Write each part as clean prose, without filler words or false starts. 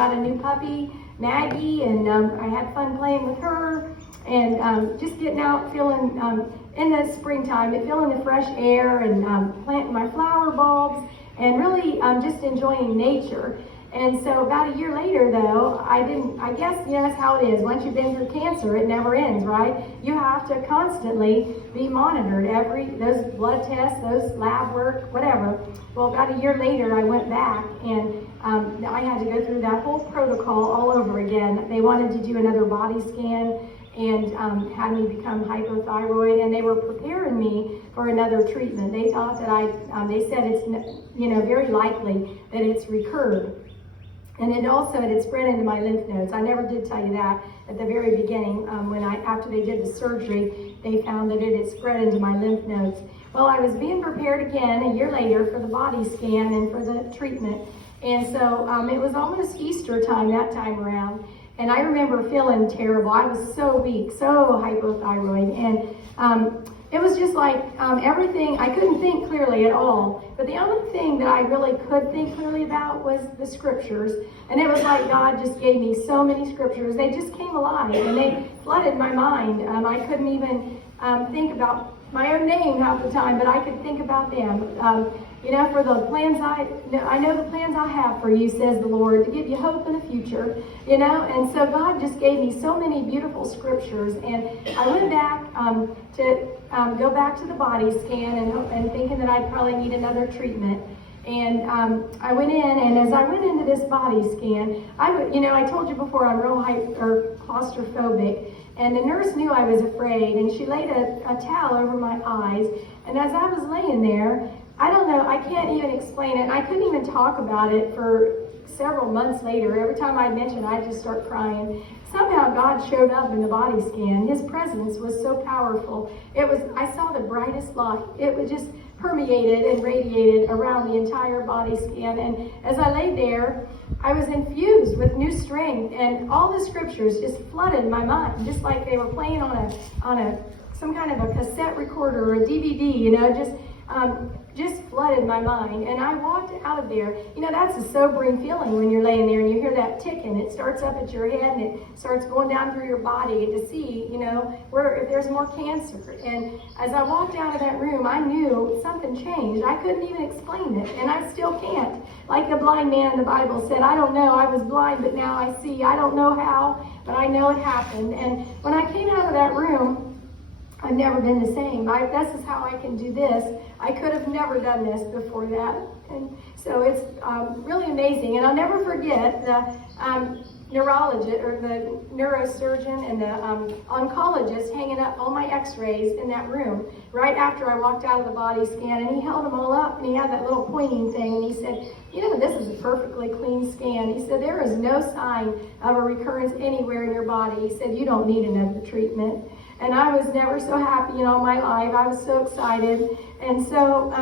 Got a new puppy, Maggie, and I had fun playing with her and just getting out, feeling in the springtime, feeling the fresh air and planting my flower bulbs and really just enjoying nature. And so about a year later, though, I guess, that's how it is. Once you've been through cancer, it never ends, right? You have to constantly be monitored, those blood tests, those lab work, whatever. Well, about a year later, I went back and I had to go through that whole protocol all over again. They wanted to do another body scan and had me become hypothyroid, and they were preparing me for another treatment. They thought that they said it's, very likely that it's recurred. And it had spread into my lymph nodes. I never did tell you that at the very beginning. After they did the surgery, they found that it had spread into my lymph nodes. Well, I was being prepared again a year later for the body scan and for the treatment. And so it was almost Easter time that time around. And I remember feeling terrible. I was so weak, so hypothyroid. And it was just like everything, I couldn't think clearly at all. But the only thing that I really could think clearly about was the scriptures. And it was like God just gave me so many scriptures. They just came alive and they flooded my mind. I couldn't even think about my own name half the time, but I could think about them. For the plans I know the plans I have for you, says the Lord, to give you hope in the future, and so God just gave me so many beautiful scriptures, and I went back to go back to the body scan and thinking that I'd probably need another treatment. And I went in, and as I went into this body scan, I told you before I'm real claustrophobic, and the nurse knew I was afraid, and she laid a towel over my eyes, and as I was laying there, I don't know, I can't even explain it, and I couldn't even talk about it for several months later. Every time I mention it, I'd just start crying. Somehow God showed up in the body scan. His presence was so powerful. I saw the brightest light. It was just permeated and radiated around the entire body scan. And as I lay there, I was infused with new strength, and all the scriptures just flooded my mind, just like they were playing on some kind of a cassette recorder or a DVD, just flooded my mind. And I walked out of there. That's a sobering feeling when you're laying there and you hear that ticking. It starts up at your head and it starts going down through your body to see, if there's more cancer. And as I walked out of that room, I knew something changed. I couldn't even explain it, and I still can't. Like the blind man in the Bible said, I don't know, I was blind, but now I see. I don't know how, but I know it happened. And when I came out of that room, I've never been the same. This is how I can do this. I could have never done this before that. And so it's really amazing. And I'll never forget the neurologist or the neurosurgeon and the oncologist hanging up all my x-rays in that room right after I walked out of the body scan. And he held them all up and he had that little pointing thing. And he said, this is a perfectly clean scan. He said, there is no sign of a recurrence anywhere in your body. He said, you don't need another treatment. And I was never so happy in all my life. I was so excited. And so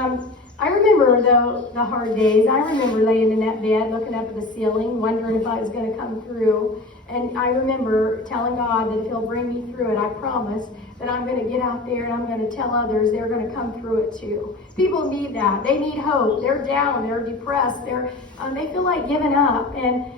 I remember, though, the hard days. I remember laying in that bed, looking up at the ceiling, wondering if I was going to come through. And I remember telling God that if He'll bring me through it, I promise that I'm going to get out there and I'm going to tell others they're going to come through it too. People need that. They need hope. They're down. They're depressed. They feel like giving up. And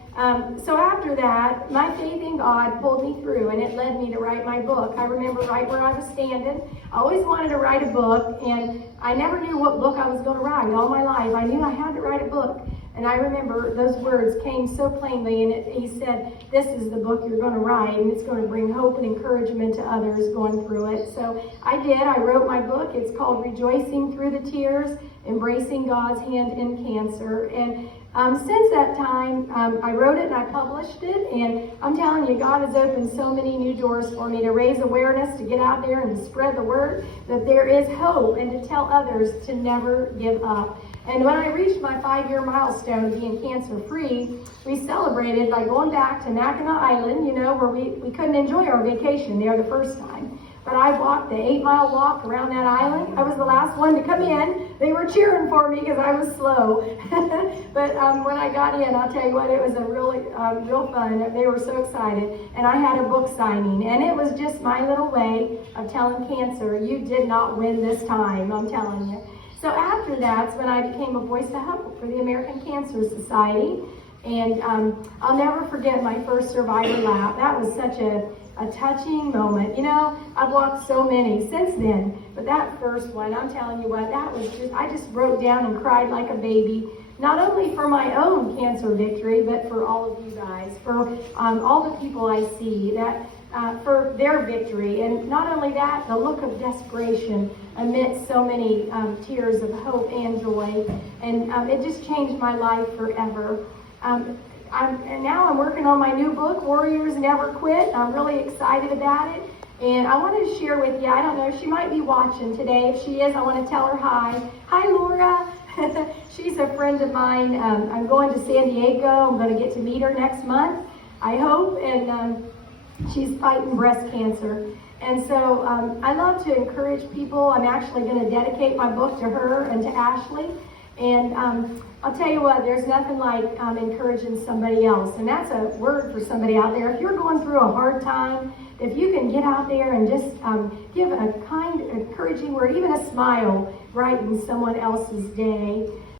so after that, my faith in God pulled me through, and it led me to write my book. I remember right where I was standing. I always wanted to write a book, and I never knew what book I was going to write all my life. I knew I had to write a book. And I remember those words came so plainly, and he said, this is the book you're going to write, and it's going to bring hope and encouragement to others going through it. So I did. I wrote my book. It's called Rejoicing Through the Tears, Embracing God's Hand in Cancer. And since that time, I wrote it and I published it, and I'm telling you, God has opened so many new doors for me to raise awareness, to get out there and to spread the word that there is hope, and to tell others to never give up. And when I reached my 5-year milestone of being cancer-free, we celebrated by going back to Mackinac Island, where we couldn't enjoy our vacation there the first time. But I walked the 8-mile walk around that island. I was the last one to come in. They were cheering for me because I was slow. But when I got in, I'll tell you what, it was a real fun. They were so excited. And I had a book signing. And it was just my little way of telling cancer, you did not win this time, I'm telling you. So after that's when I became a voice of hope for the American Cancer Society. And I'll never forget my first Survivor lap. That was such a touching moment. You know, I've walked so many since then, but that first one, I'm telling you what, that was just, I just broke down and cried like a baby, not only for my own cancer victory, but for all of you guys, for all the people I see, that for their victory. And not only that, the look of desperation amidst so many tears of hope and joy. And it just changed my life forever. And now I'm working on my new book, Warriors Never Quit. I'm really excited about it. And I wanted to share with you, I don't know, she might be watching today. If she is, I want to tell her hi. Hi, Laura. She's a friend of mine. I'm going to San Diego. I'm going to get to meet her next month, I hope. And she's fighting breast cancer. And so I love to encourage people. I'm actually going to dedicate my book to her and to Ashley. And I'll tell you what, there's nothing like encouraging somebody else. And that's a word for somebody out there. If you're going through a hard time, if you can get out there and just give a kind, encouraging word, even a smile, brighten someone else's day.